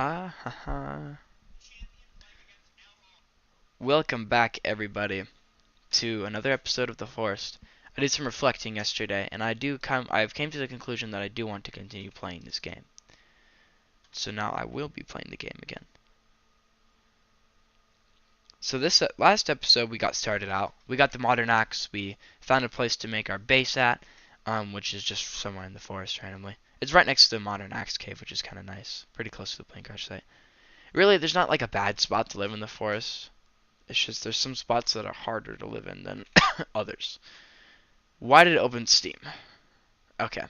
Ah, haha. Welcome back, everybody, to another episode of The Forest. I did some reflecting yesterday, and I've came to the conclusion that I do want to continue playing this game. So now I will be playing the game again. So this last episode we got started out. We got the modern axe. We found a place to make our base at, which is just somewhere in the forest randomly. It's right next to the modern axe cave, which is kind of nice. Pretty close to the plane crash site. Really, there's not like a bad spot to live in the forest. It's just there's some spots that are harder to live in than others. Why did it open Steam? Okay.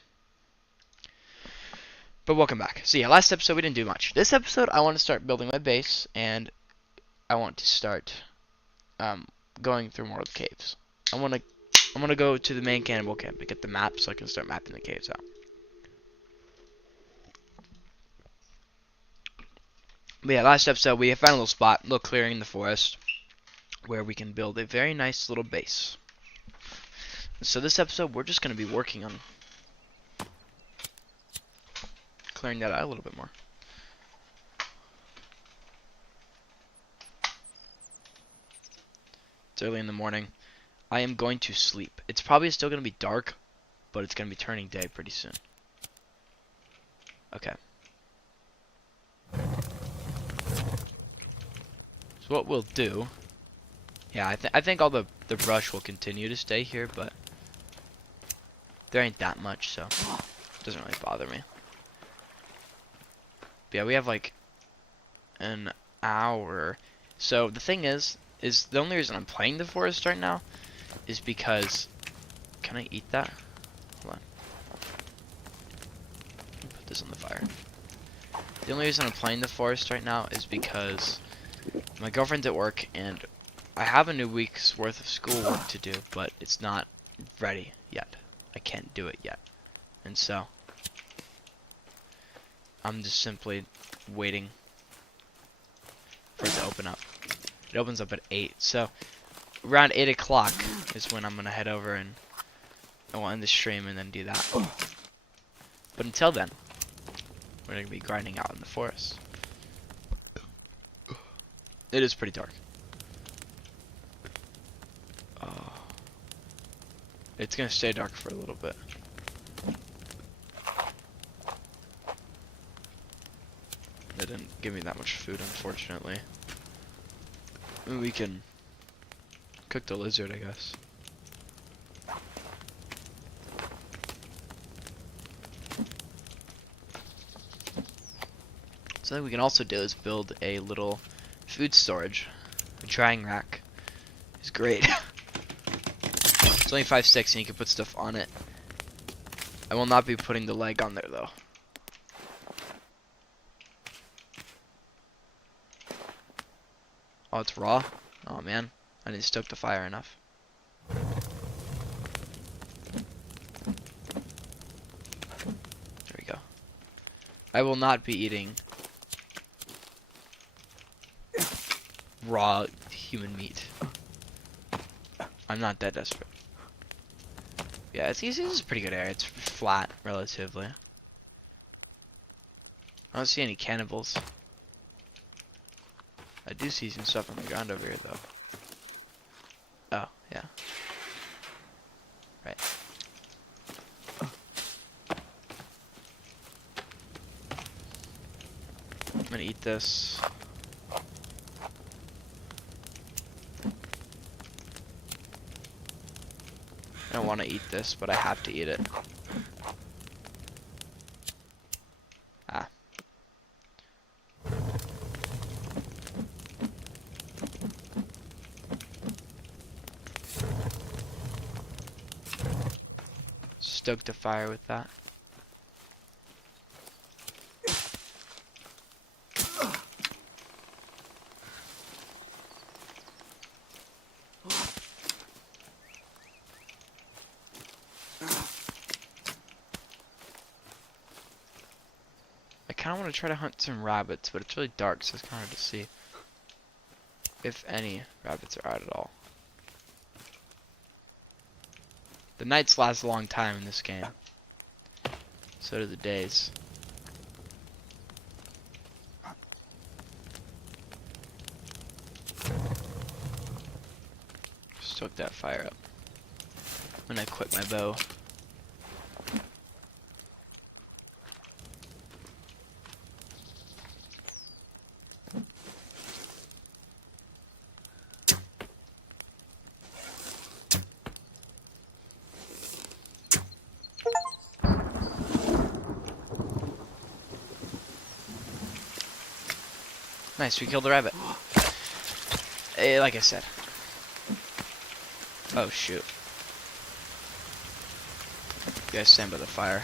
But welcome back. So yeah, last episode we didn't do much. This episode I want to start building my base, and I want to start going through more of the caves. I want to go to the main cannibal camp and get the map so I can start mapping the caves out. But yeah, last episode we found a little spot, a little clearing in the forest, where we can build a very nice little base. So this episode we're just going to be working on clearing that out a little bit more. It's early in the morning. I am going to sleep. It's probably still going to be dark, but it's going to be turning day pretty soon. Okay. So what we'll do... Yeah, I think all the brush will continue to stay here, but there ain't that much, so it doesn't really bother me. But yeah, we have like an hour. So the thing is the only reason I'm playing the forest right now is because... Can I eat that? Hold on. Put this on the fire. The only reason I'm playing the forest right now is because my girlfriend's at work and I have a new week's worth of schoolwork to do, but it's not ready yet. I can't do it yet. And so I'm just simply waiting for it to open up. It opens up at 8, so around 8 o'clock is when I'm gonna head over and I will end the stream and then do that. But until then, we're gonna be grinding out in the forest. It is pretty dark. It's gonna stay dark for a little bit. They didn't give me that much food, unfortunately. We can cook the lizard, I guess. Something we can also do is build a little food storage. A drying rack is great. It's only 5 sticks and you can put stuff on it. I will not be putting the leg on there though. Oh, it's raw? Oh man, I didn't stoke the fire enough. There we go. I will not be eating raw human meat. I'm not that desperate. Yeah, it's easy. This is a pretty good area. It's flat, relatively. I don't see any cannibals. I do see some stuff on the ground over here, though. Oh, yeah. Right. I'm gonna eat this. I don't want to eat this, but I have to eat it. Ah. Stoked a fire with that. I kind of want to try to hunt some rabbits, but it's really dark, so it's kind of hard to see if any rabbits are out at all. The nights last a long time in this game. So do the days. that fire up. I'm gonna equip my bow. Nice, we killed the rabbit. Like I said. Oh shoot. You guys stand by the fire.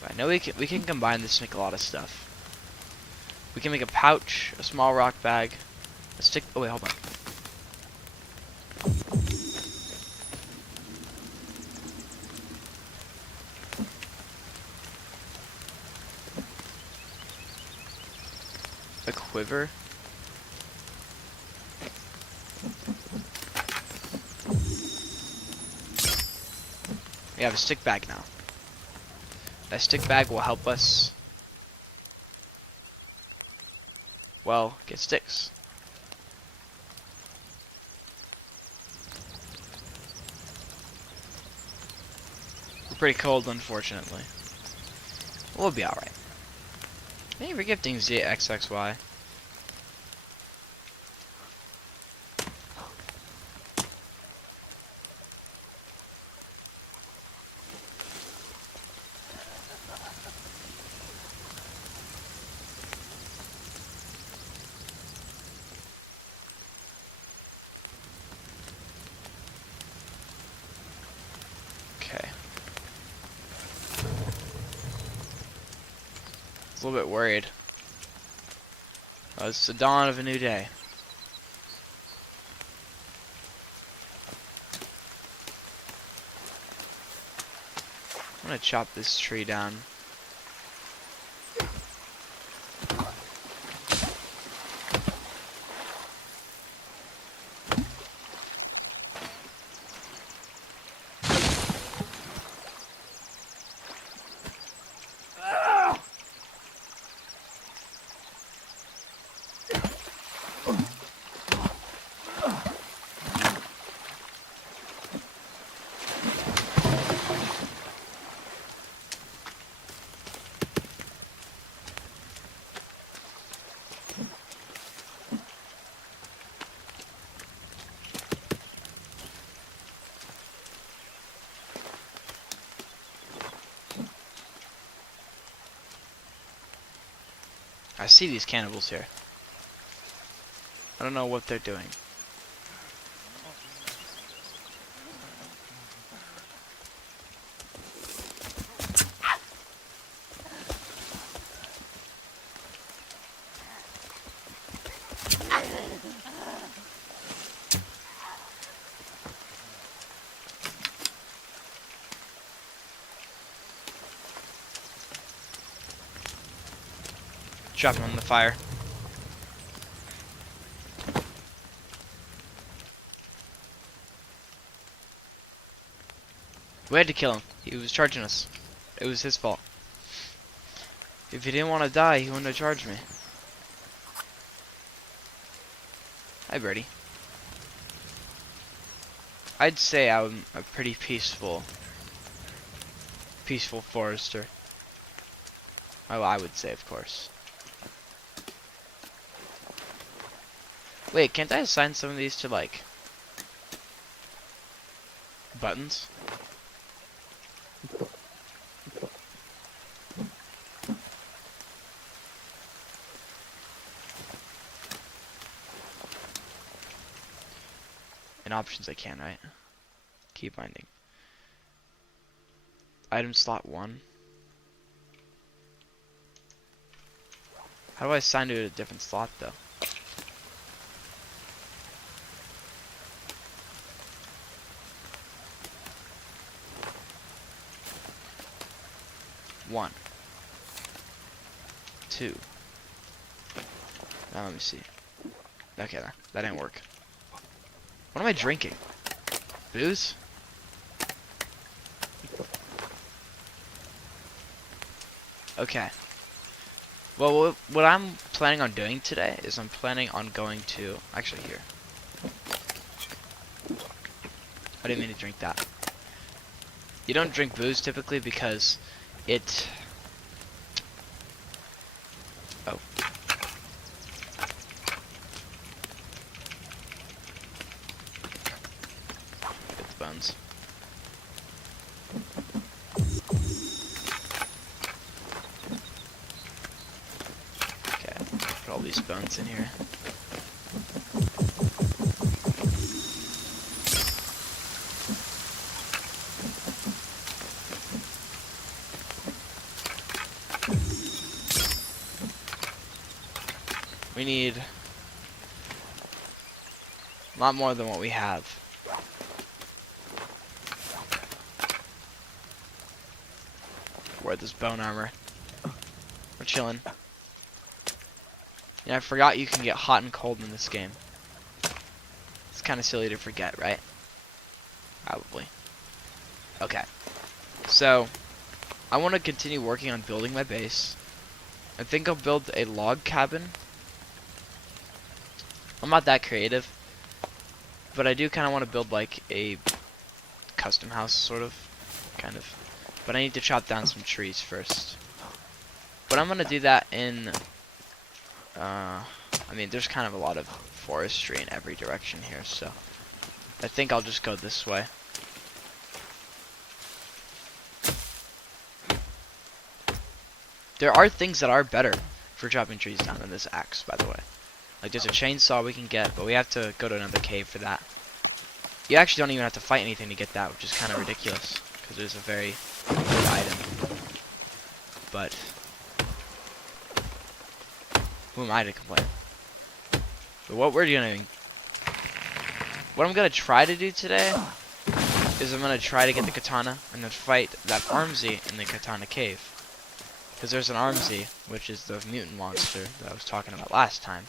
But I know we can combine this to make a lot of stuff. We can make a pouch, a small rock bag, a stick. Oh wait, hold on. A quiver. We have a stick bag now. That stick bag will help us, well, get sticks. We're pretty cold, unfortunately. We'll be alright. Thank you for gifting ZXXY. Okay. A little bit worried. Oh, it's the dawn of a new day. I'm gonna chop this tree down. I see these cannibals here. I don't know what they're doing. Drop him on the fire. We had to kill him. He was charging us. It was his fault. If he didn't want to die, he wouldn't have charged me. Hi, Birdie. I'd say I'm a pretty peaceful forester. Oh, I would say, of course. Wait, can't I assign some of these to, like, buttons? In options I can, right? Keep binding. Item slot 1. How do I assign to a different slot, though? One. 2. Now let me see. Okay, that didn't work. What am I drinking? Booze? Okay. Well, what I'm planning on doing today is I'm planning on going to... Actually, here. I didn't mean to drink that. You don't drink booze typically because it... Oh. Get the bones. Okay, put all these bones in here. We need a lot more than what we have. Wear this bone armor. We're chilling. Yeah, I forgot you can get hot and cold in this game. It's kind of silly to forget, right? Probably. Okay. So, I want to continue working on building my base. I think I'll build a log cabin. I'm not that creative, but I do kind of want to build like a custom house, sort of, kind of. But I need to chop down some trees first. But I'm gonna do that in. I mean, there's kind of a lot of forestry in every direction here, so I think I'll just go this way. There are things that are better for chopping trees down than this axe, by the way. Like, there's a chainsaw we can get, but we have to go to another cave for that. You actually don't even have to fight anything to get that, which is kind of ridiculous, because it is a very good item. But who am I to complain? But what I'm gonna try to do today is I'm gonna try to get the katana and then fight that Armsy in the katana cave. Because there's an Armsy, which is the mutant monster that I was talking about last time.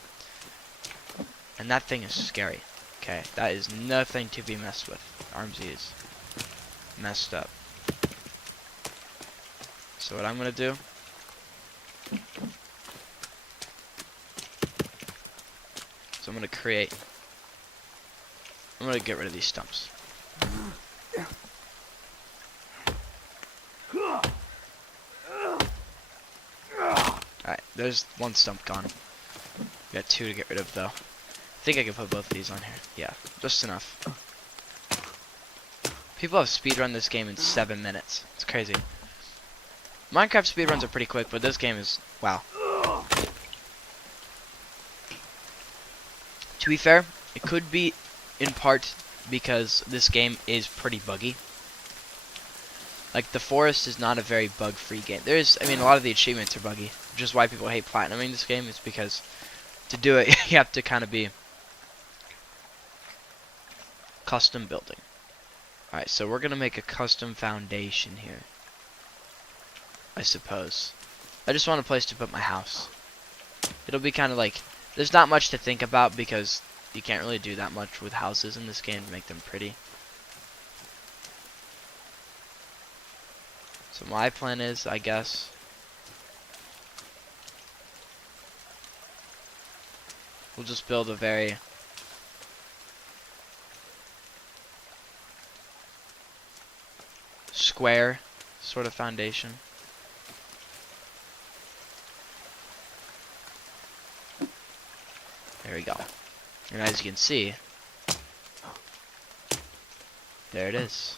And that thing is scary. Okay, that is nothing to be messed with. Armsy is messed up. So what I'm gonna do, so I'm gonna get rid of these stumps. Alright, there's one stump gone. We got two to get rid of though. I think I can put both of these on here. Yeah, just enough. People have speedrun this game in 7 minutes. It's crazy. Minecraft speedruns are pretty quick, but this game is... wow. To be fair, it could be in part because this game is pretty buggy. Like, the forest is not a very bug-free game. I mean, a lot of the achievements are buggy, which is why people hate platinuming this game, is because to do it, you have to kind of be custom building. Alright, so we're going to make a custom foundation here, I suppose. I just want a place to put my house. It'll be kind of like, there's not much to think about because you can't really do that much with houses in this game to make them pretty. So my plan is, I guess, we'll just build a very square sort of foundation. There we go. And as you can see, there it is.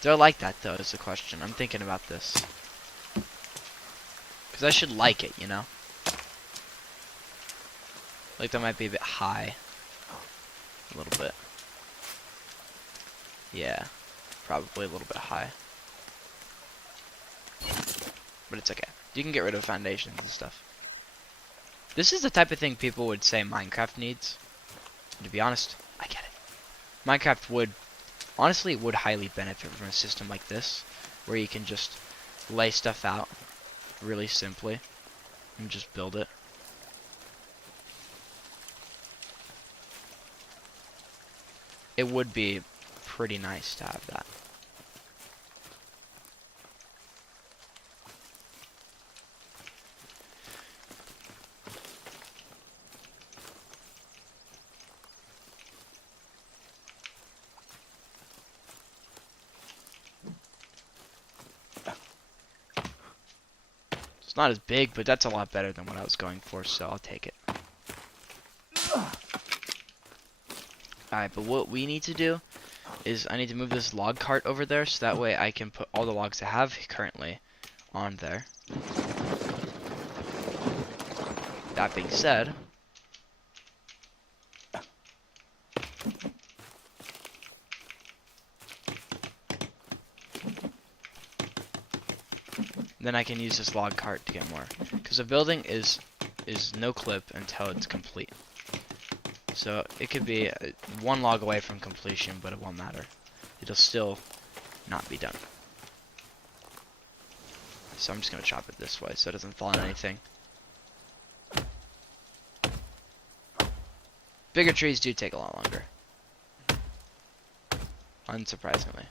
Do I like that though is the question. I'm thinking about this. Because I should like it, you know? Like that might be a bit high. A little bit. Yeah. Probably a little bit high. But it's okay. You can get rid of foundations and stuff. This is the type of thing people would say Minecraft needs. And to be honest, I get it. Minecraft would, honestly, would highly benefit from a system like this, where you can just lay stuff out really simply and just build it. It would be pretty nice to have that. It's not as big, but that's a lot better than what I was going for, so I'll take it. Alright, but what we need to do is I need to move this log cart over there so that way I can put all the logs I have currently on there. That being said, then I can use this log cart to get more. Because a building is no clip until it's complete. So it could be one log away from completion, but it won't matter. It'll still not be done. So I'm just going to chop it this way so it doesn't fall on anything. Bigger trees do take a lot longer. Unsurprisingly.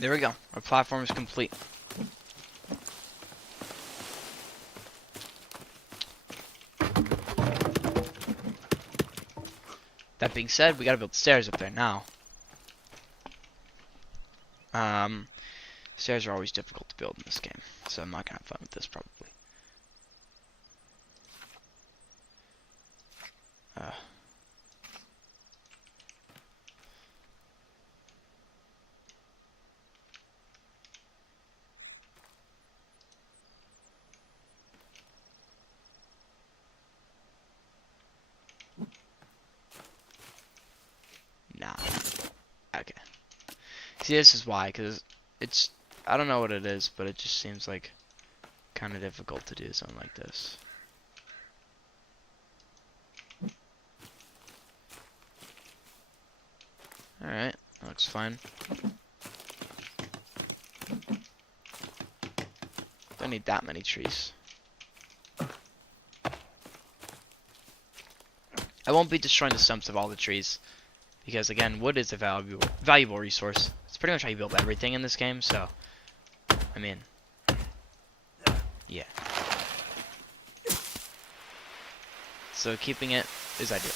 There we go. Our platform is complete. That being said, we gotta build stairs up there now. Stairs are always difficult to build in this game, so I'm not gonna have fun with this probably. Nah. Okay. See, this is why, because it's, I don't know what it is, but it just seems like kind of difficult to do something like this. Alright, that looks fine. Don't need that many trees. I won't be destroying the stumps of all the trees, because again, wood is a valuable resource. It's pretty much how you build everything in this game, so, I mean, yeah. So keeping it is ideal.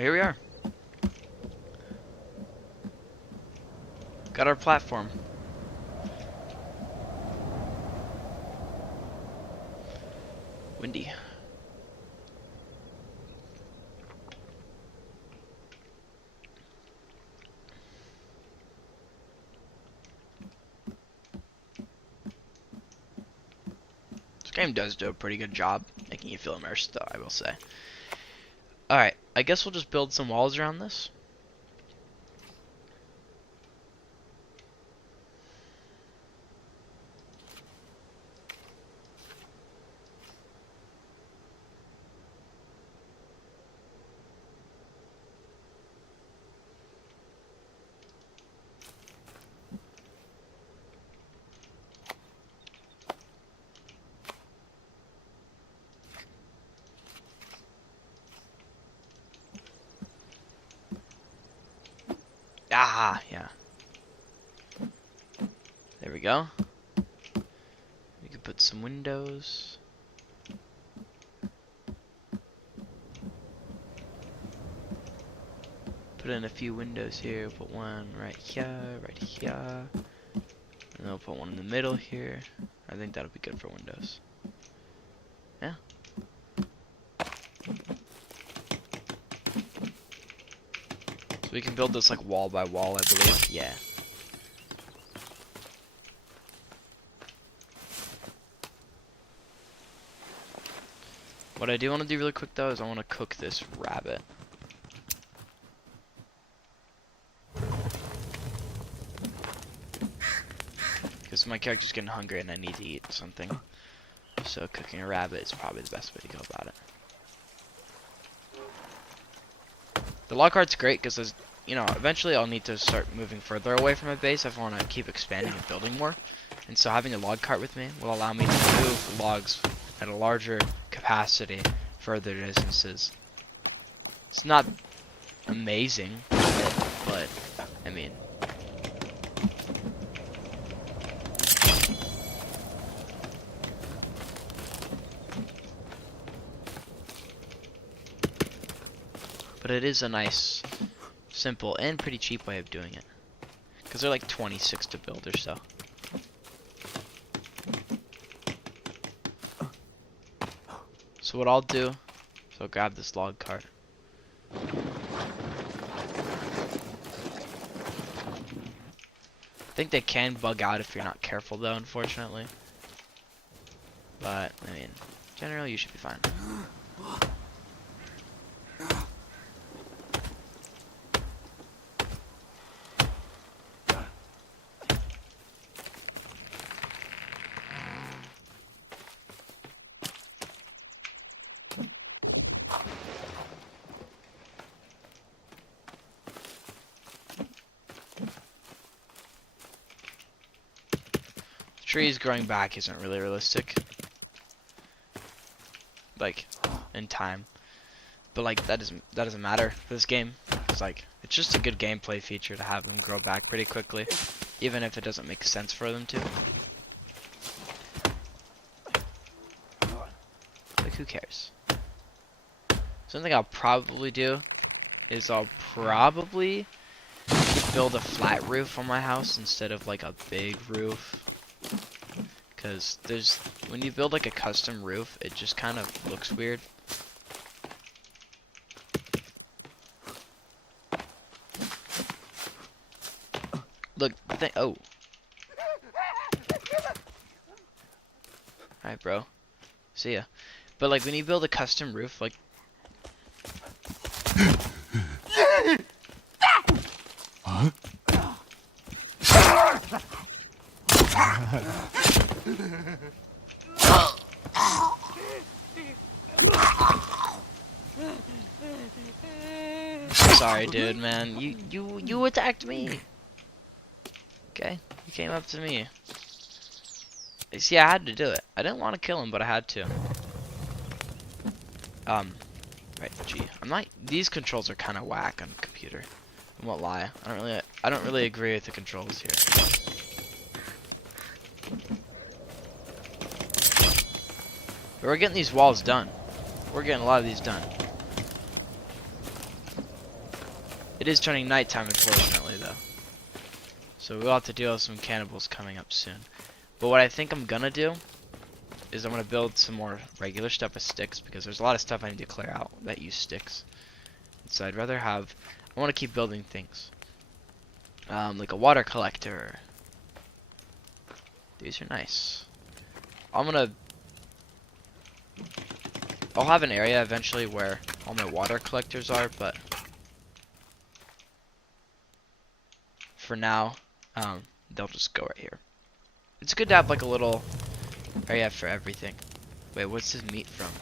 here we are. Got our platform. Windy. This game does do a pretty good job making you feel immersed, though, I will say. Alright, I guess we'll just build some walls around this. Ah, yeah. There we go. We could put some windows. Put in a few windows here. Put one right here, and then we'll put one in the middle here. I think that'll be good for windows. Yeah. So we can build this like wall by wall, I believe. Yeah. What I do want to do really quick though is I want to cook this rabbit. Because my character's getting hungry and I need to eat something. So cooking a rabbit is probably the best way to go about it. The log cart's great because there's, you know, eventually I'll need to start moving further away from my base if I want to keep expanding and building more. And so having a log cart with me will allow me to move logs at a larger capacity further distances. It's not amazing, but I mean, but it is a nice, simple, and pretty cheap way of doing it. Because they're like 26 to build or so. So what I'll do is I'll grab this log cart. I think they can bug out if you're not careful though, unfortunately. But, I mean, generally you should be fine. Trees growing back isn't really realistic, like in time, but like that doesn't matter for this game. It's like it's just a good gameplay feature to have them grow back pretty quickly, even if it doesn't make sense for them to. Like who cares? Something I'll probably do is I'll probably build a flat roof on my house instead of like a big roof. Because when you build like a custom roof, it just kind of looks weird. Look, oh. Alright, bro. See ya. But like when you build a custom roof, like sorry, dude, man. You attacked me. Okay, you came up to me. See, I had to do it. I didn't want to kill him, but I had to. Right, gee. These controls are kind of whack on the computer. I won't lie. I don't really agree with the controls here. But we're getting these walls done. We're getting a lot of these done. It is turning nighttime, unfortunately, though. So we'll have to deal with some cannibals coming up soon. But what I think I'm gonna do is I'm gonna build some more regular stuff with sticks, because there's a lot of stuff I need to clear out that use sticks. So I'd rather have, I want to keep building things. Like a water collector. These are nice. I'll have an area eventually where all my water collectors are, but for now, they'll just go right here. It's good to have like a little area for everything. Wait, what's this meat from?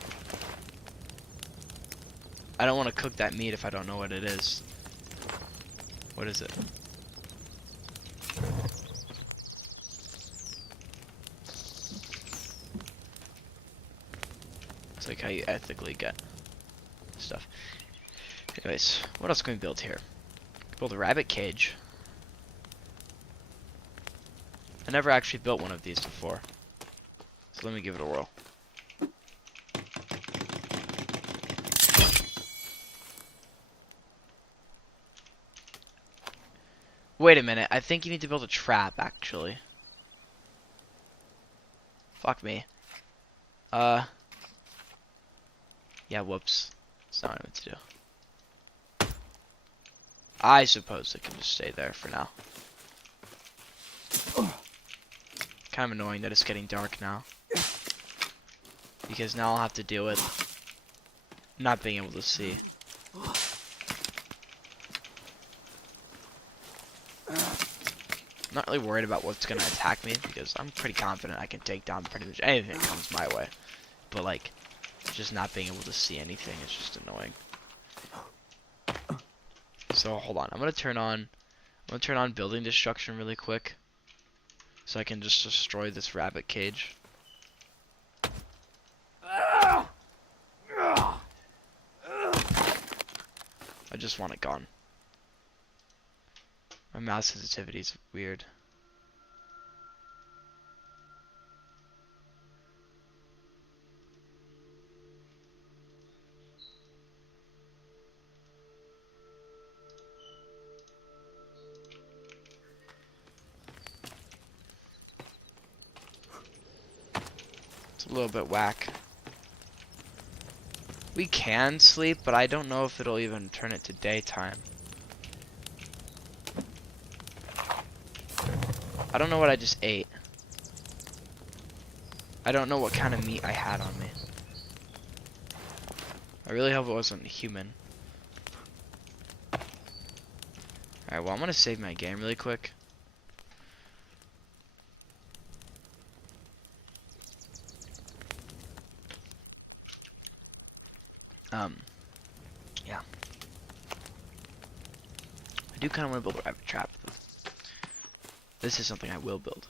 I don't want to cook that meat if I don't know what it is. What is it? It's like how you ethically get stuff. Anyways, what else can we build here? Build a rabbit cage. I never actually built one of these before, so let me give it a whirl. Wait a minute, I think you need to build a trap, actually. Fuck me. Yeah, whoops. That's not what I meant to do. I suppose it can just stay there for now. Kind of annoying that it's getting dark now. Because now I'll have to deal with not being able to see. I'm not really worried about what's gonna attack me, because I'm pretty confident I can take down pretty much anything that comes my way. But like, just not being able to see anything is just annoying. So hold on, I'm gonna turn on building destruction really quick, so I can just destroy this rabbit cage. I just want it gone. My mouse sensitivity is weird. It's a little bit whack. We can sleep, but I don't know if it'll even turn it to daytime. I don't know what I just ate. I don't know what kind of meat I had on me. I really hope it wasn't human. Alright, well, I'm gonna save my game really quick. Yeah. I do kind of want to build a rabbit trap, though. This is something I will build.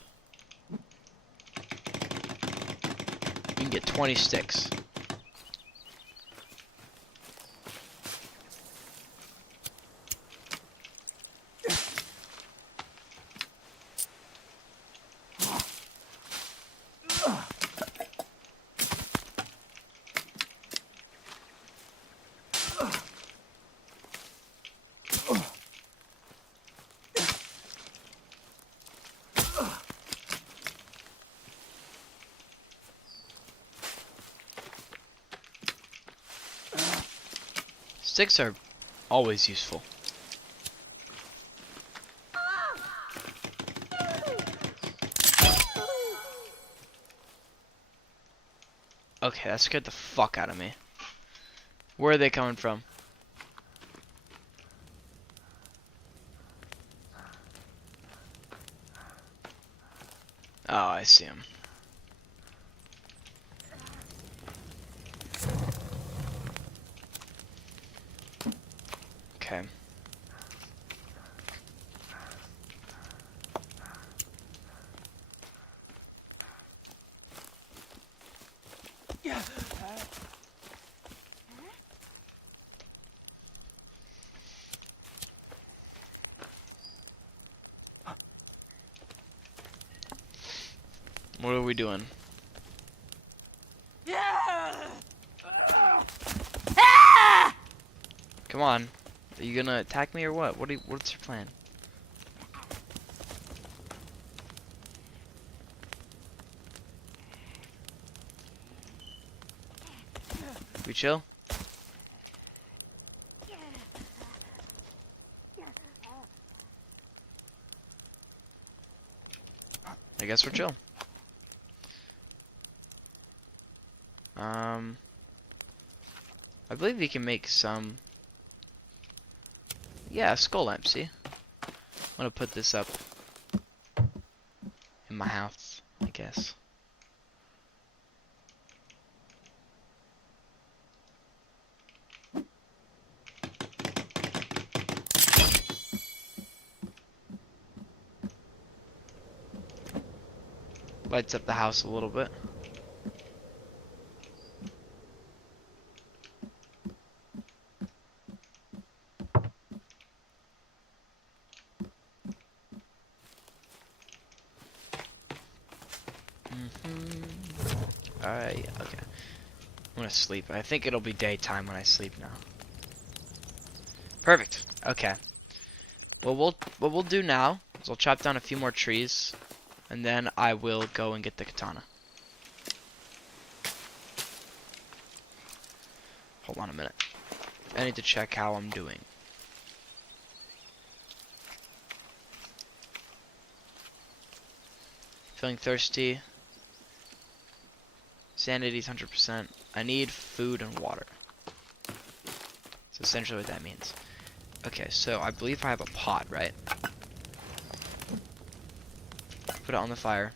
You can get 20 sticks. Sticks are always useful. Okay, that scared the fuck out of me. Where are they coming from? Oh, I see them. Okay. What are we doing? Come on. Are you gonna attack me or what? What's your plan? We chill? I guess we're chill. I believe we can make some. Yeah, skull lamp, see? I'm gonna put this up in my house, I guess. Lights up the house a little bit. Alright, okay. I'm gonna sleep. I think it'll be daytime when I sleep now. Perfect. Okay. Well, what we'll do now is I'll chop down a few more trees, and then I will go and get the katana. Hold on a minute. I need to check how I'm doing. Feeling thirsty. Sanity's 100%. I need food and water. That's essentially what that means. Okay, so I believe I have a pot, right? Put it on the fire.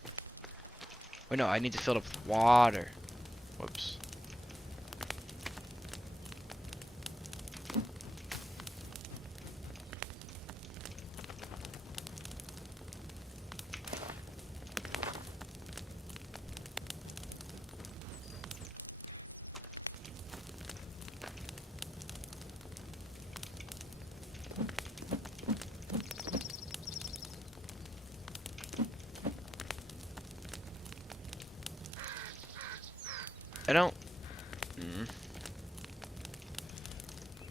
Wait, no, I need to fill it up with water. Whoops.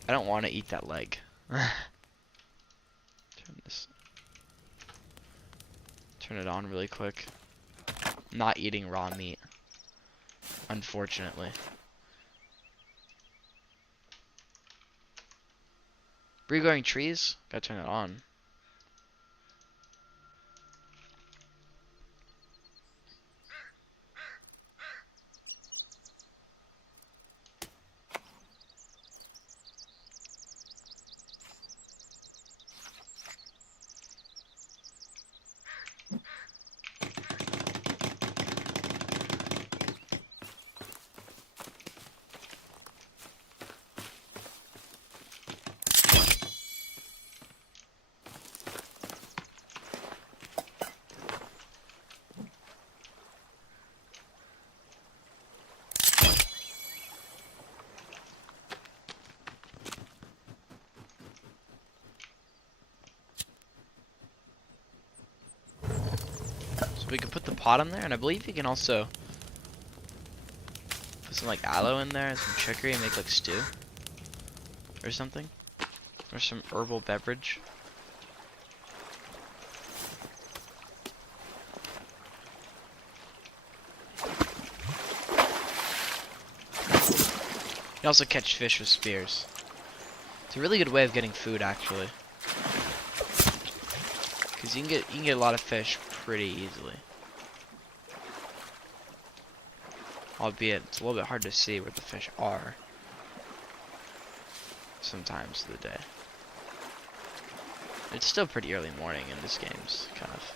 I don't want to eat that leg. Turn it on really quick. I'm not eating raw meat, unfortunately. Regrowing trees? Gotta turn it on. We can put the pot on there, and I believe you can also put some like aloe in there and some chicory and make like stew or something, or some herbal beverage. You can also catch fish with spears. It's a really good way of getting food, actually, because you can get a lot of fish pretty easily. Albeit, it's a little bit hard to see where the fish are sometimes of the day. It's still pretty early morning in this game's kind of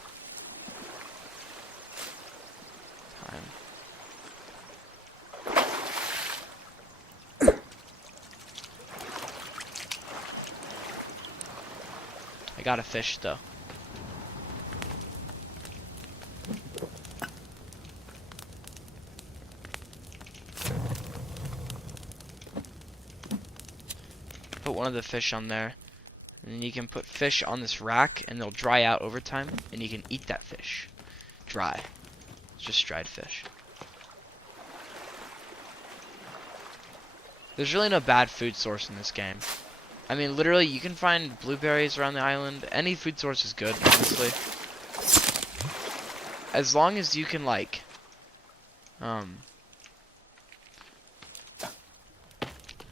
time. I got a fish though. Put one of the fish on there, and then you can put fish on this rack and they'll dry out over time, and you can eat that fish dry. It's just dried fish. There's really no bad food source in this game. I mean, literally, you can find blueberries around the island. Any food source is good, honestly. As long as you can, like,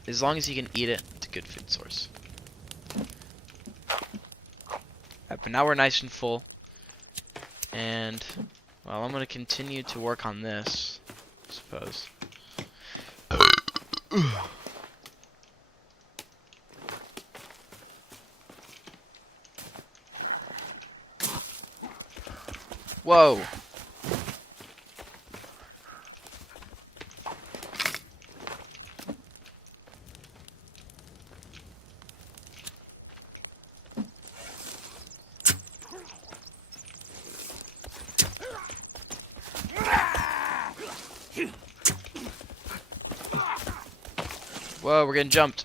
as long as you can eat it, it's a good food source. Alright, but now we're nice and full. And, well, I'm going to continue to work on this, I suppose. Whoa! Whoa, we're getting jumped.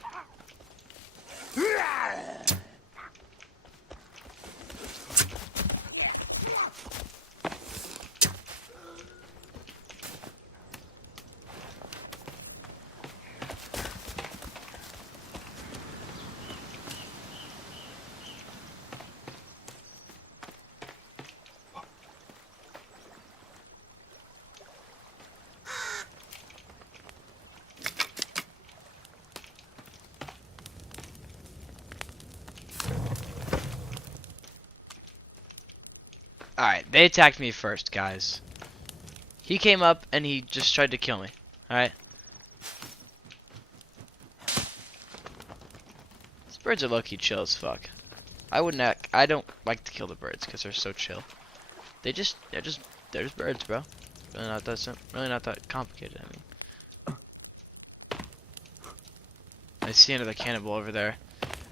Alright, they attacked me first, guys. He came up and he just tried to kill me. Alright? These birds are low-key chill as fuck. I don't like to kill the birds because they're so chill. They're just birds, bro. Really not that complicated, I mean. I see another cannibal over there.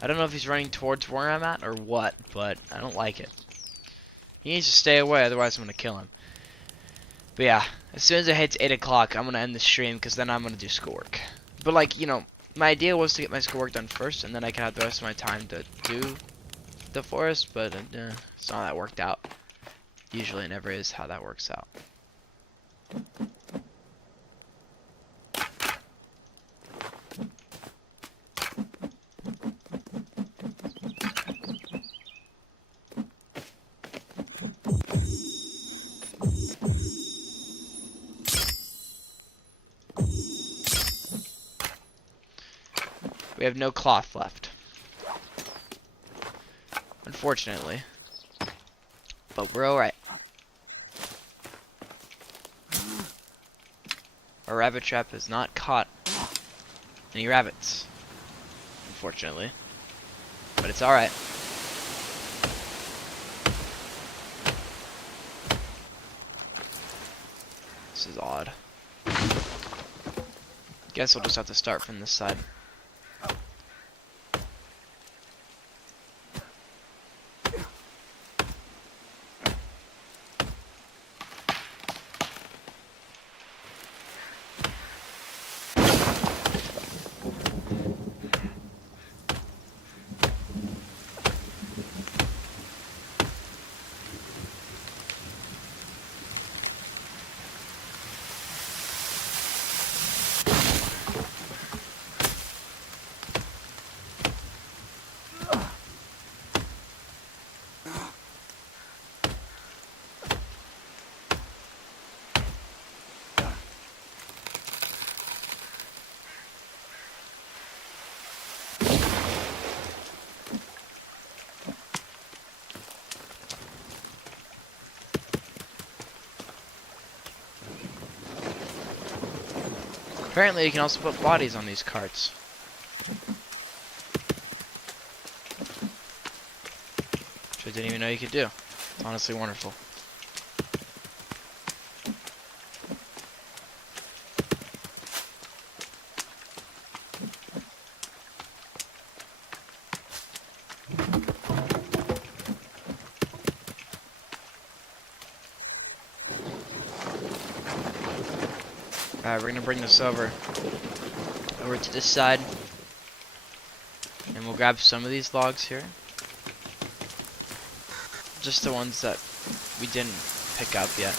I don't know if he's running towards where I'm at or what, but I don't like it. He needs to stay away, otherwise I'm going to kill him. But yeah, as soon as it hits 8 o'clock, I'm going to end the stream, because then I'm going to do schoolwork. But like, you know, my idea was to get my schoolwork done first, and then I could have the rest of my time to do the forest, but it's not how that worked out. Usually it never is how that works out. We have no cloth left, unfortunately, but we're alright. Our rabbit trap has not caught any rabbits, unfortunately, but it's alright. This is odd. Guess we'll just have to start from this side. Apparently you can also put bodies on these carts. Which I didn't even know you could do. It's honestly wonderful. Alright, we're gonna bring this over to this side, and we'll grab some of these logs here, just the ones that we didn't pick up yet.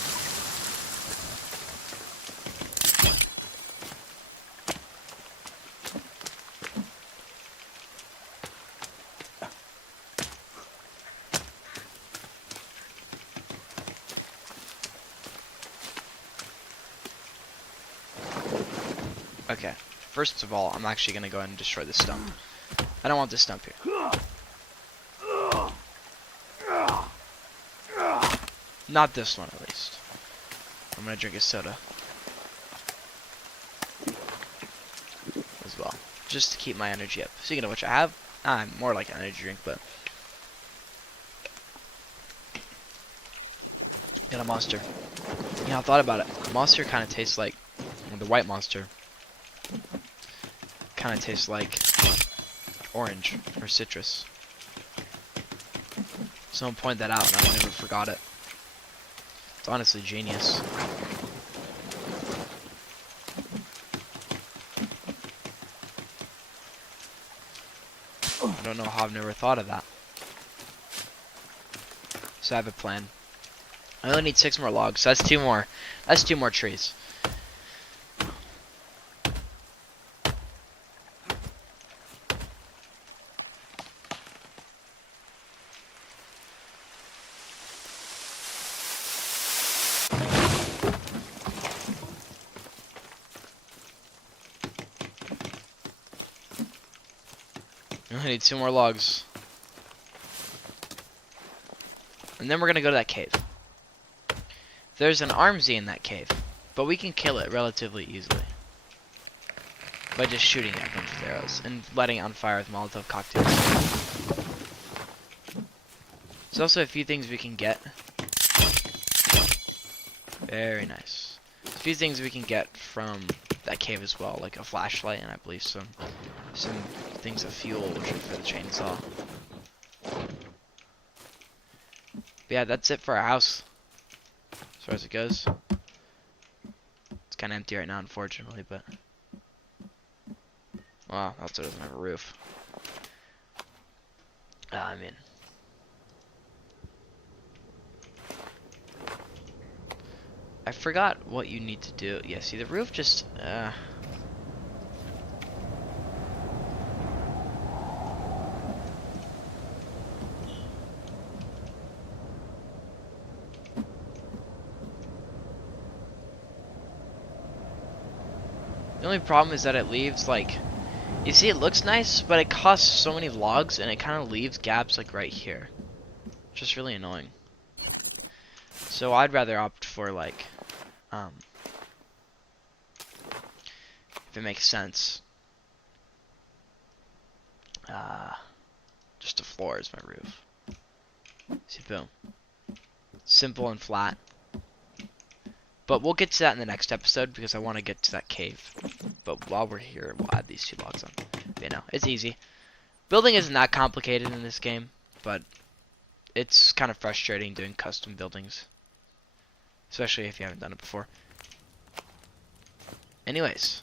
Okay. First of all, I'm actually gonna go ahead and destroy this stump. I don't want this stump here. Not this one, at least. I'm gonna drink a soda as well, just to keep my energy up. Speaking of which, I have more like an energy drink, but got a Monster. You know, I thought about it. Monster kind of tastes like, well, the white Monster kind of tastes like orange or citrus. Someone pointed that out, and I never forgot it. It's honestly genius. I don't know how I've never thought of that. So I have a plan. I only need 6 more logs. So that's 2 more. That's 2 more trees. I need 2 more logs. And then we're gonna go to that cave. There's an Armsy in that cave, but we can kill it relatively easily by just shooting it a bunch of arrows and letting it on fire with Molotov cocktails. There's also a few things we can get. Very nice. A few things we can get from that cave as well, like a flashlight and I believe some things of fuel for the chainsaw. But yeah, that's it for our house. As far as it goes. It's kind of empty right now, unfortunately, but... Well, also doesn't have a roof. I mean... I forgot what you need to do. Yeah, see, the roof just... The only problem is that it leaves, like... You see, it looks nice, but it costs so many logs, and it kind of leaves gaps, like, right here. Just really annoying. So I'd rather opt for, like... if it makes sense. Just a floor is my roof. See, boom. Simple and flat. But we'll get to that in the next episode because I want to get to that cave. But while we're here, we'll add these 2 logs on. You know, it's easy. Building isn't that complicated in this game, but it's kind of frustrating doing custom buildings. Especially if you haven't done it before. Anyways.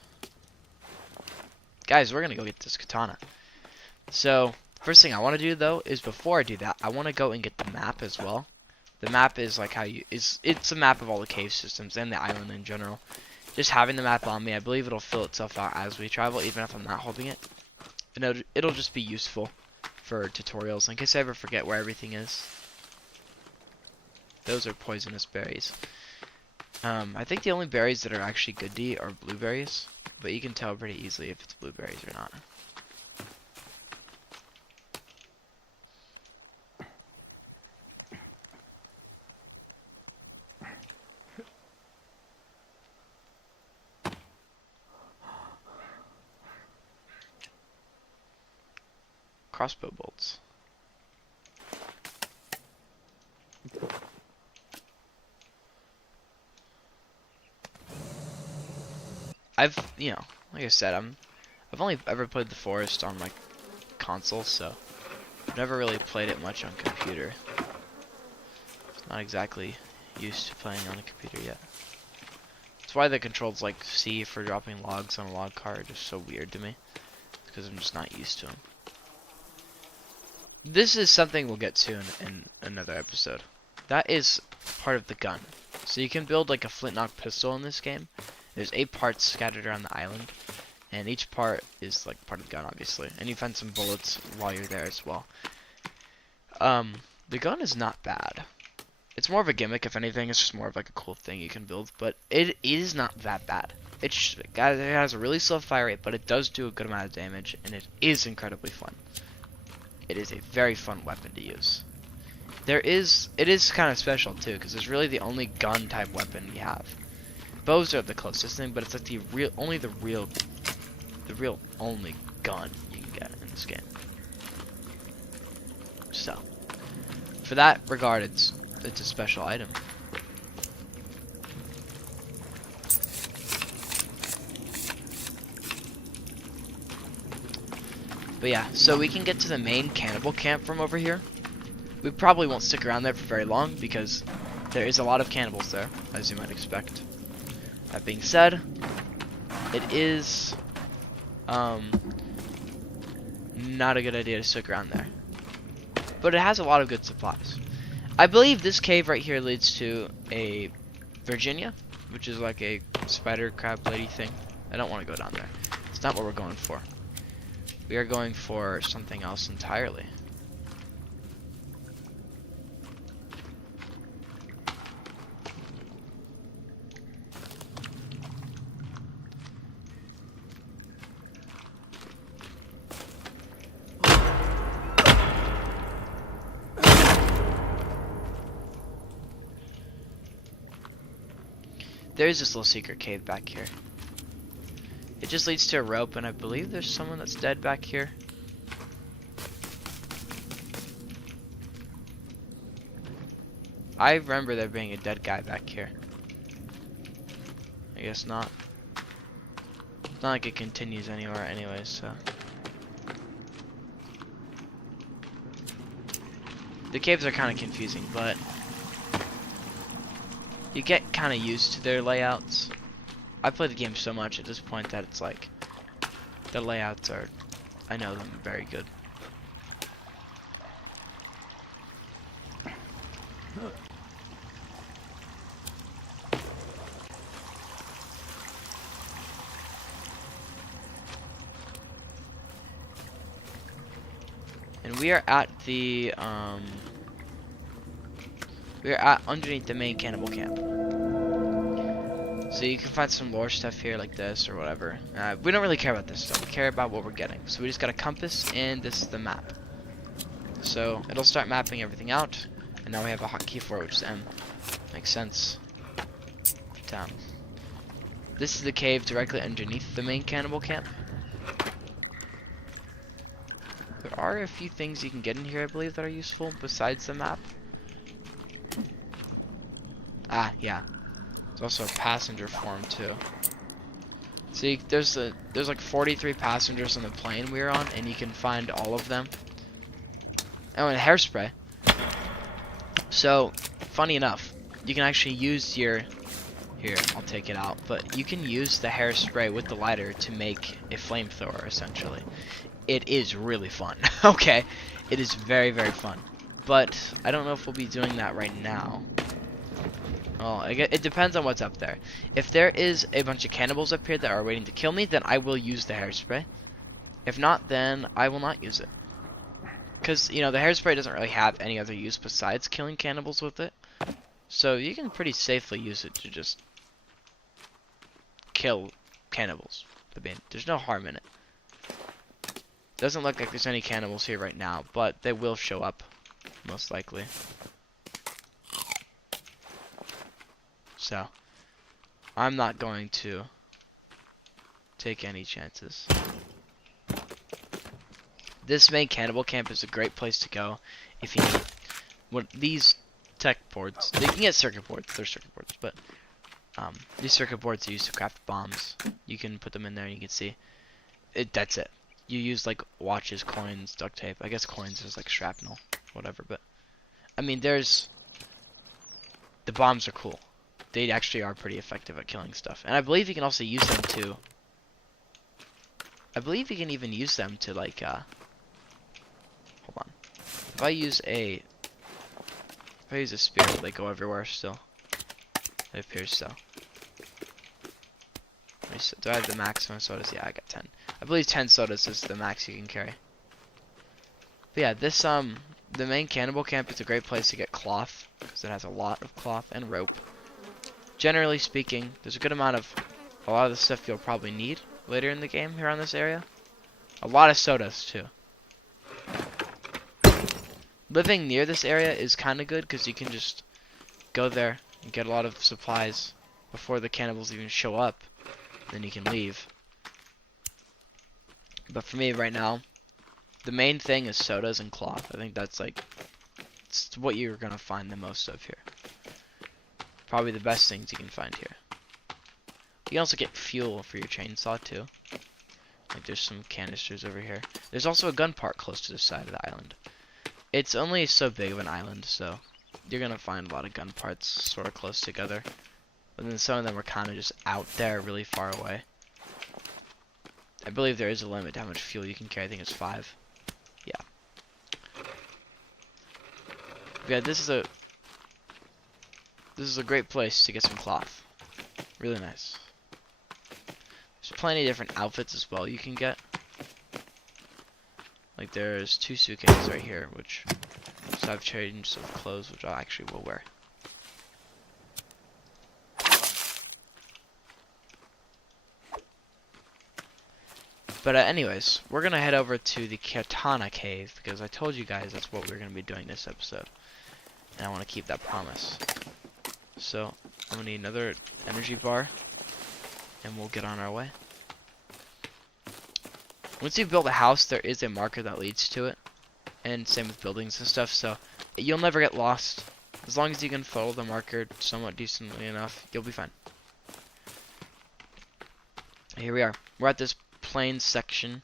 Guys, we're going to go get this katana. So, first thing I want to do, though, is before I do that, I want to go and get the map as well. The map is like how it's a map of all the cave systems and the island in general. Just having the map on me, I believe it'll fill itself out as we travel, even if I'm not holding it. And it'll just be useful for tutorials in case I ever forget where everything is. Those are poisonous berries. I think the only berries that are actually good to eat are blueberries, but you can tell pretty easily if it's blueberries or not. Crossbow bolts. You know, like I said, I've only ever played the Forest on my console, so I've never really played it much on computer. Not exactly used to playing on a computer yet. That's why the controls like C for dropping logs on a log car are just so weird to me, because I'm just not used to them. This is something we'll get to in another episode. That is part of the gun. So you can build like a flintlock pistol in this game. There's 8 parts scattered around the island, and each part is like part of the gun, obviously. And you find some bullets while you're there as well. The gun is not bad. It's more of a gimmick, if anything. It's just more of like a cool thing you can build, but it is not that bad. It has a really slow fire rate, but it does do a good amount of damage, and it is incredibly fun. It is a very fun weapon to use. It is kind of special too, because it's really the only gun type weapon we have. Bows are the closest thing, but it's like the real only gun you can get in this game. So, for that regard, it's a special item. But yeah, so we can get to the main cannibal camp from over here. We probably won't stick around there for very long because there is a lot of cannibals there, as you might expect. That being said, it is not a good idea to stick around there. But it has a lot of good supplies. I believe this cave right here leads to a Virginia, which is like a spider crab lady thing. I don't want to go down there. It's not what we're going for. We are going for something else entirely. There's this little secret cave back here. It just leads to a rope, and I believe there's someone that's dead back here. I remember there being a dead guy back here. I guess not. It's not like it continues anywhere anyways, so. The caves are kind of confusing, but you get kind of used to their layouts. I played the game so much at this point that it's like the layouts are, I know them very good. And we are at the underneath the main cannibal camp. So you can find some lore stuff here like this or whatever. We don't really care about this stuff. We care about what we're getting. So we just got a compass, and this is the map. So it'll start mapping everything out, and now we have a hotkey for it, which is M. Makes sense. Down. This is the cave directly underneath the main cannibal camp. There are a few things you can get in here, I believe, that are useful besides the map. Ah, yeah. There's also a passenger form too. See, there's like 43 passengers on the plane we were on, and you can find all of them. Oh, and hairspray. So, funny enough, you can actually use your... Here, I'll take it out. But you can use the hairspray with the lighter to make a flamethrower, essentially. It is really fun. Okay, it is very, very fun. But I don't know if we'll be doing that right now. Well, it depends on what's up there. If there is a bunch of cannibals up here that are waiting to kill me, then I will use the hairspray. If not, then I will not use it. Because, you know, the hairspray doesn't really have any other use besides killing cannibals with it. So you can pretty safely use it to just kill cannibals. I mean, there's no harm in it. Doesn't look like there's any cannibals here right now, but they will show up, most likely. So, I'm not going to take any chances. This main cannibal camp is a great place to go if you need these tech boards. They can get circuit boards, they're circuit boards, but these circuit boards are used to craft bombs. You can put them in there and you can see. That's it. You use like watches, coins, duct tape. I guess coins is like shrapnel, whatever, but I mean the bombs are cool. They actually are pretty effective at killing stuff. And I believe you can also use them to... I believe you can even use them to, like, hold on. If I use a spear, they go everywhere still. It appears so. Do I have the maximum sodas? Yeah, I got 10. I believe 10 sodas is the max you can carry. But yeah, this the main cannibal camp is a great place to get cloth, because it has a lot of cloth and rope. Generally speaking, there's a good amount of a lot of the stuff you'll probably need later in the game here on this area. A lot of sodas too. Living near this area is kind of good because you can just go there and get a lot of supplies before the cannibals even show up. Then you can leave. But for me right now, the main thing is sodas and cloth. I think that's like it's what you're gonna find the most of here. Probably the best things you can find here. You can also get fuel for your chainsaw too. Like there's some canisters over here. There's also a gun park close to the side of the island. It's only so big of an island, so you're gonna find a lot of gun parts sort of close together. But then some of them are kind of just out there really far away. I believe there is a limit to how much fuel you can carry. I think it's 5. Yeah. Yeah, this is a great place to get some cloth. Really nice. There's plenty of different outfits as well you can get. Like there's 2 suitcases right here, which so I've changed some clothes, which I actually will wear. But anyways, we're gonna head over to the Katana Cave because I told you guys that's what we're gonna be doing this episode, and I want to keep that promise. So I'm gonna need another energy bar, and we'll get on our way. Once you've built a house, there is a marker that leads to it, and same with buildings and stuff, so you'll never get lost. As long as you can follow the marker somewhat decently enough, you'll be fine. Here we are. We're at this plain section.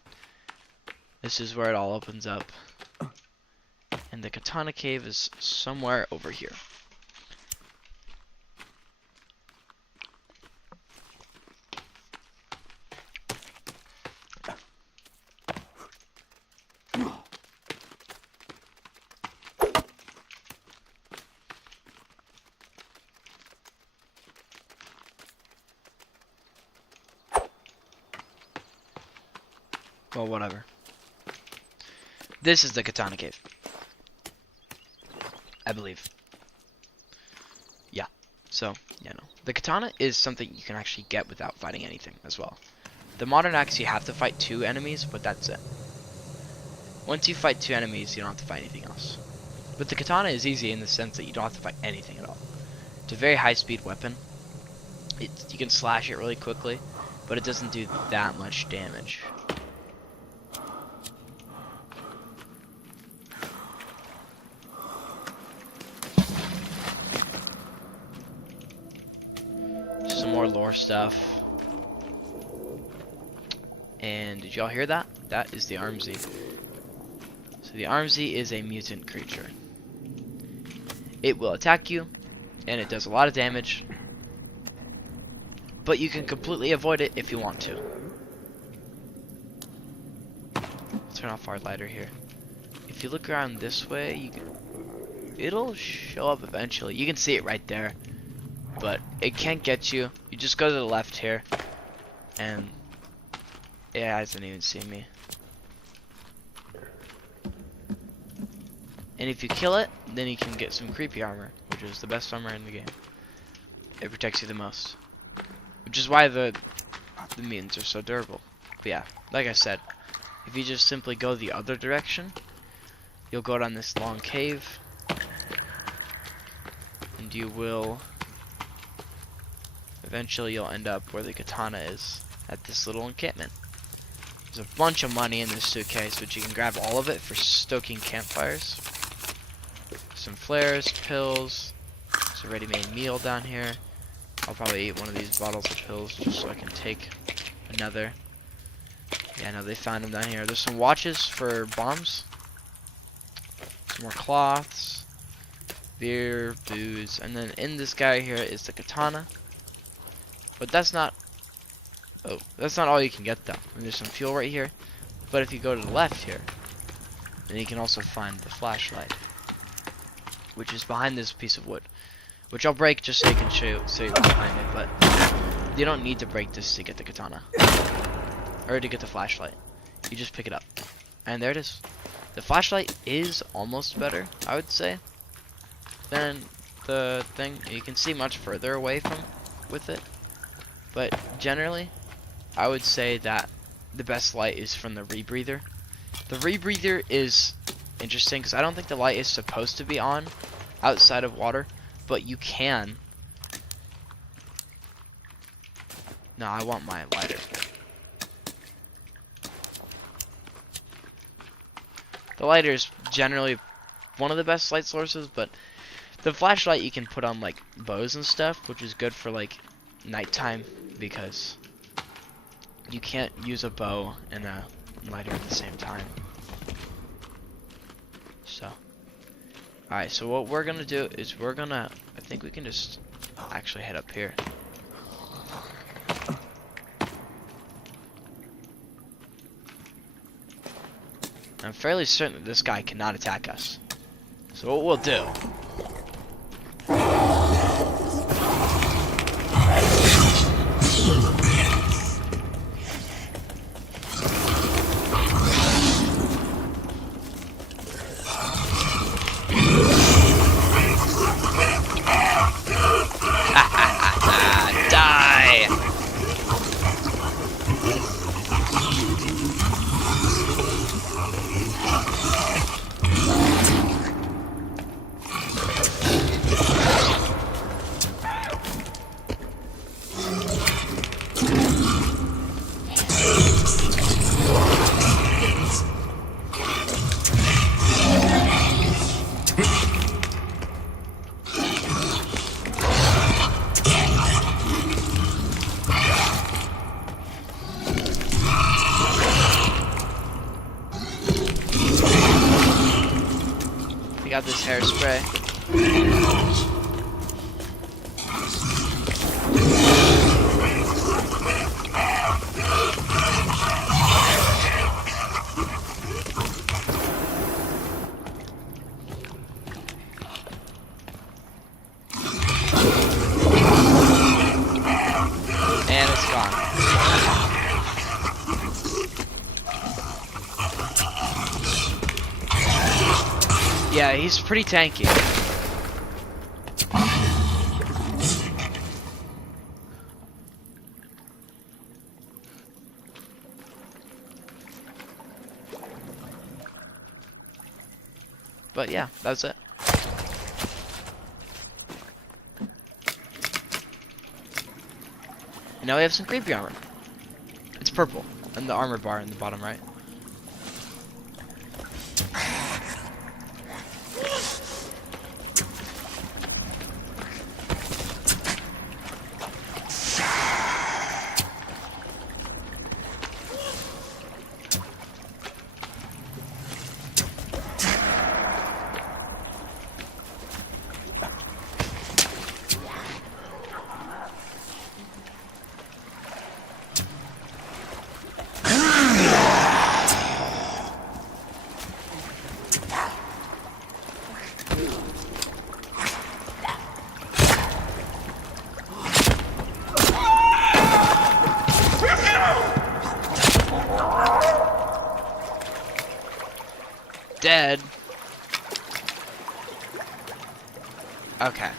This is where it all opens up. And the Katana Cave is somewhere over here. Well, whatever. This is the Katana Cave. I believe. Yeah. So, yeah, no. The katana is something you can actually get without fighting anything as well. The modern axe, you have to fight 2 enemies, but that's it. Once you fight 2 enemies, you don't have to fight anything else. But the katana is easy in the sense that you don't have to fight anything at all. It's a very high-speed weapon. You can slash it really quickly, but it doesn't do that much damage. Some more lore stuff. And did y'all hear that? That is the Armsy. So the Armsy is a mutant creature. It will attack you, and it does a lot of damage. But you can completely avoid it if you want to. Let's turn off our lighter here. If you look around this way, it'll show up eventually. You can see it right there. But it can't get you. You just go to the left here. And it hasn't even seen me. And if you kill it, then you can get some creepy armor, which is the best armor in the game. It protects you the most. Which is why the mutants are so durable. But yeah, like I said, if you just simply go the other direction, you'll go down this long cave. And you will... eventually you'll end up where the katana is, at this little encampment. There's a bunch of money in this suitcase, which you can grab all of it for stoking campfires. Some flares, pills, there's a ready-made meal down here. I'll probably eat one of these bottles of pills just so I can take another. Yeah, no, they found them down here. There's some watches for bombs. Some more cloths, beer, booze, and then in this guy here is the katana. But that's not all you can get though. And there's some fuel right here. But if you go to the left here, then you can also find the flashlight, which is behind this piece of wood, which I'll break just so you can show you what's behind it. But you don't need to break this to get the katana or to get the flashlight. You just pick it up, and there it is. The flashlight is almost better, I would say, than the thing. You can see much further away from with it, but generally I would say that the best light is from the rebreather. The rebreather is interesting because I don't think the light is supposed to be on outside of water, but you can. No, I want my lighter. The lighter is generally one of the best light sources, but the flashlight you can put on like bows and stuff, which is good for like nighttime because you can't use a bow and a lighter at the same time. So, alright, so what we're gonna do is I think we can just actually head up here. I'm fairly certain that this guy cannot attack us. So what we'll do die! Got this hairspray. And it's gone. Yeah, he's pretty tanky. But yeah, that's it. And now we have some creepy armor. It's purple, and the armor bar in the bottom right. Dead. Okay.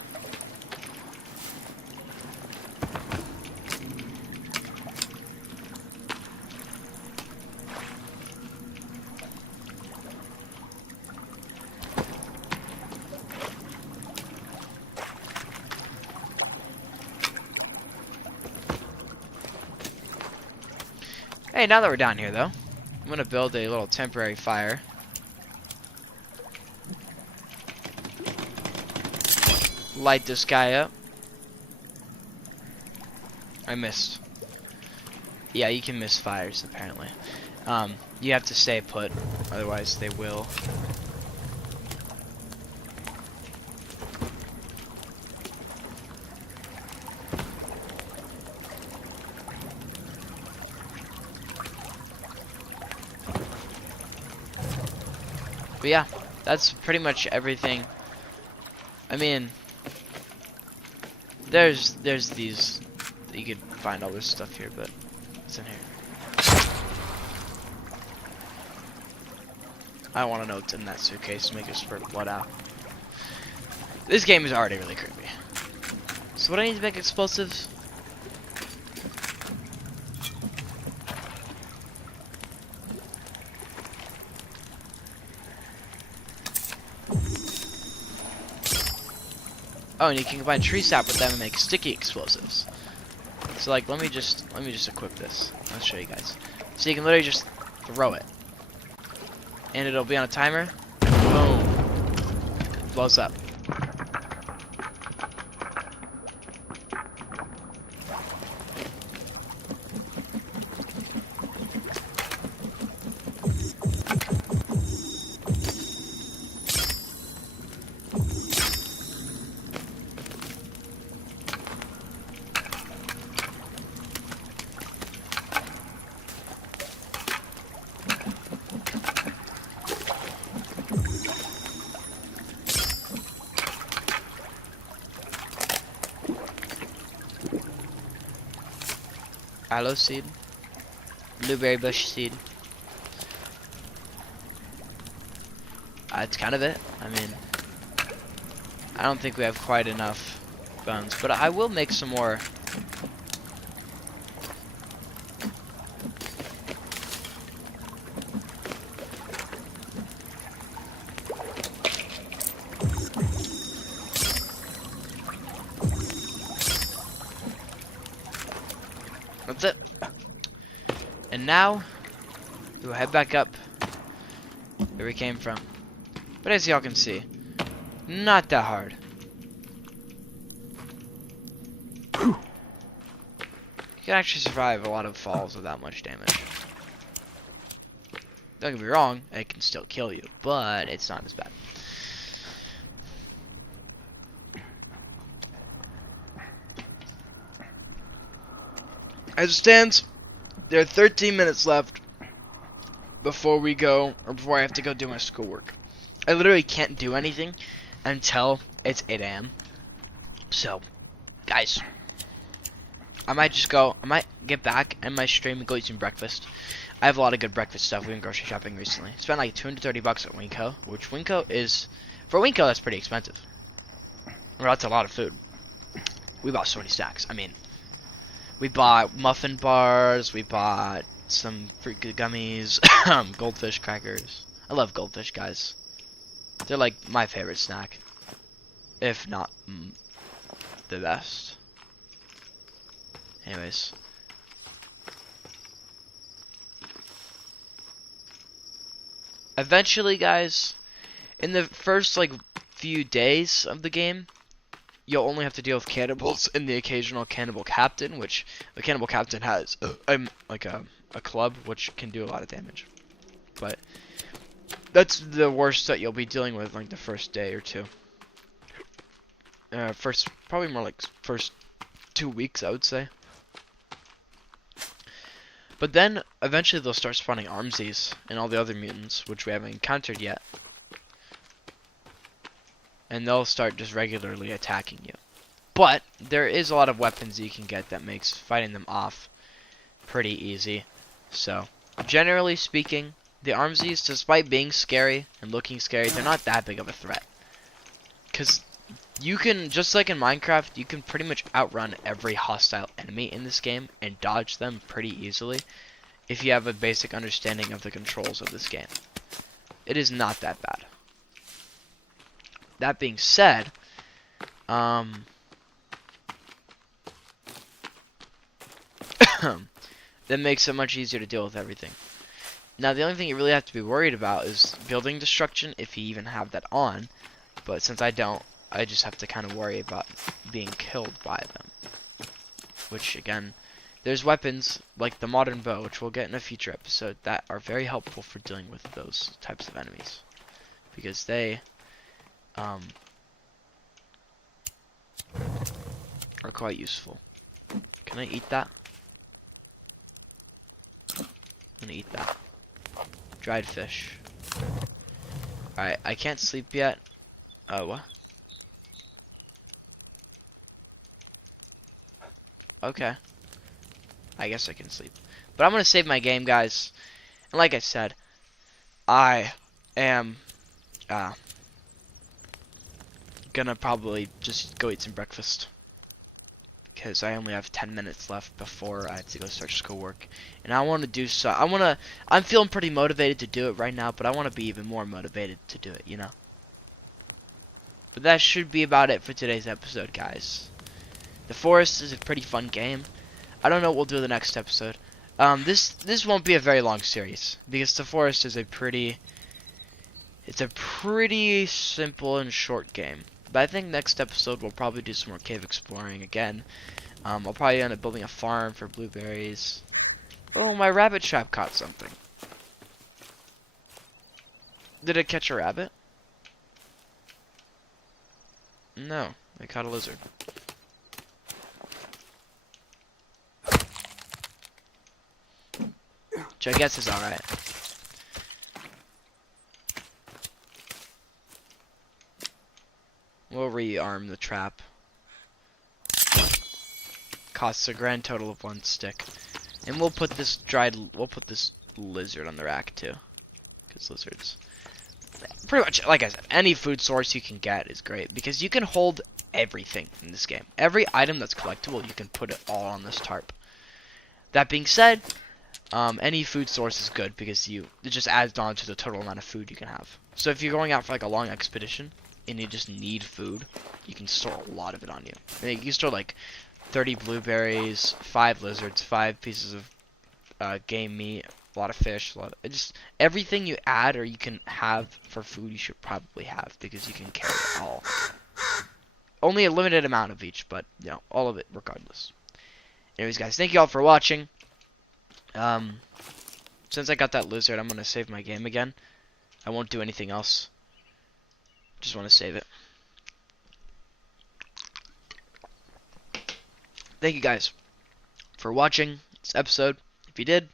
Hey, now that we're down here though, I'm gonna build a little temporary fire. Light this guy up. I missed. Yeah, you can miss fires apparently. You have to stay put, otherwise they will. But yeah, that's pretty much everything. I mean, there's these, you could find all this stuff here, but it's in here. I don't want to know what's in that suitcase to make us spurt blood out. This game is already really creepy. So what I need to make explosives? Oh, and you can combine tree sap with them and make sticky explosives. So like, let me just equip this. I'll show you guys. So you can literally just throw it, and it'll be on a timer. Boom, blows up. Aloe seed, blueberry bush seed. That's kind of it. I mean, I don't think we have quite enough bones, but I will make some more. That's it. And now we'll head back up where we came from. But as y'all can see, not that hard. You can actually survive a lot of falls without much damage. Don't get me wrong, it can still kill you, but it's not as bad. As it stands, there are 13 minutes left before we go, or before I have to go do my schoolwork. I literally can't do anything until it's 8 a.m. So, guys, I might get back in my stream and go eat some breakfast. I have a lot of good breakfast stuff. We went grocery shopping recently. Spent like $230 at Winco, which Winco is, for Winco, that's pretty expensive. Well, that's a lot of food. We bought so many snacks. I mean, we bought muffin bars, we bought some fruit gummies, goldfish crackers. I love goldfish, guys. They're like my favorite snack, if not the best. Anyways. Eventually, guys, in the first like few days of the game, you'll only have to deal with cannibals and the occasional cannibal captain, which the cannibal captain has like a club which can do a lot of damage. But that's the worst that you'll be dealing with like the first day or two. Probably more like first 2 weeks, I would say. But then eventually they'll start spawning Armsies and all the other mutants, which we haven't encountered yet. And they'll start just regularly attacking you. But there is a lot of weapons you can get that makes fighting them off pretty easy. So, generally speaking, the Armsies, despite being scary and looking scary, they're not that big of a threat. Because you can, just like in Minecraft, you can pretty much outrun every hostile enemy in this game and dodge them pretty easily if you have a basic understanding of the controls of this game. It is not that bad. That being said, that makes it much easier to deal with everything. Now, the only thing you really have to be worried about is building destruction, if you even have that on. But since I don't, I just have to kind of worry about being killed by them. Which, again, there's weapons like the modern bow, which we'll get in a future episode, that are very helpful for dealing with those types of enemies. Because they are quite useful. Can I eat that? I'm gonna eat that. Dried fish. Alright, I can't sleep yet. What? Okay. I guess I can sleep. But I'm gonna save my game, guys. And like I said, I am uh, gonna probably just go eat some breakfast because I only have 10 minutes left before I have to go start schoolwork, and I want to do so. I'm feeling pretty motivated to do it right now, but I want to be even more motivated to do it, you know. But that should be about it for today's episode, guys. The Forest is a pretty fun game. I don't know what we'll do in the next episode. This won't be a very long series because The Forest is it's a pretty simple and short game. But I think next episode we'll probably do some more cave exploring again. I'll probably end up building a farm for blueberries. Oh, my rabbit trap caught something. Did it catch a rabbit? No, it caught a lizard. Which I guess is alright. We'll rearm the trap. Costs a grand total of 1 stick. And we'll put this lizard on the rack too. Because lizards, pretty much, like I said, any food source you can get is great. Because you can hold everything in this game. Every item that's collectible, you can put it all on this tarp. That being said, any food source is good because it just adds on to the total amount of food you can have. So if you're going out for like a long expedition and you just need food, you can store a lot of it on you. I mean, you can store like 30 blueberries, 5 lizards, 5 pieces of game meat, a lot of fish, just everything you add or you can have for food you should probably have because you can carry it all. Only a limited amount of each, but you know, all of it regardless. Anyways, guys, thank you all for watching. Since I got that lizard, I'm gonna save my game again. I won't do anything else. Just want to save it. Thank you guys for watching this episode. If you did,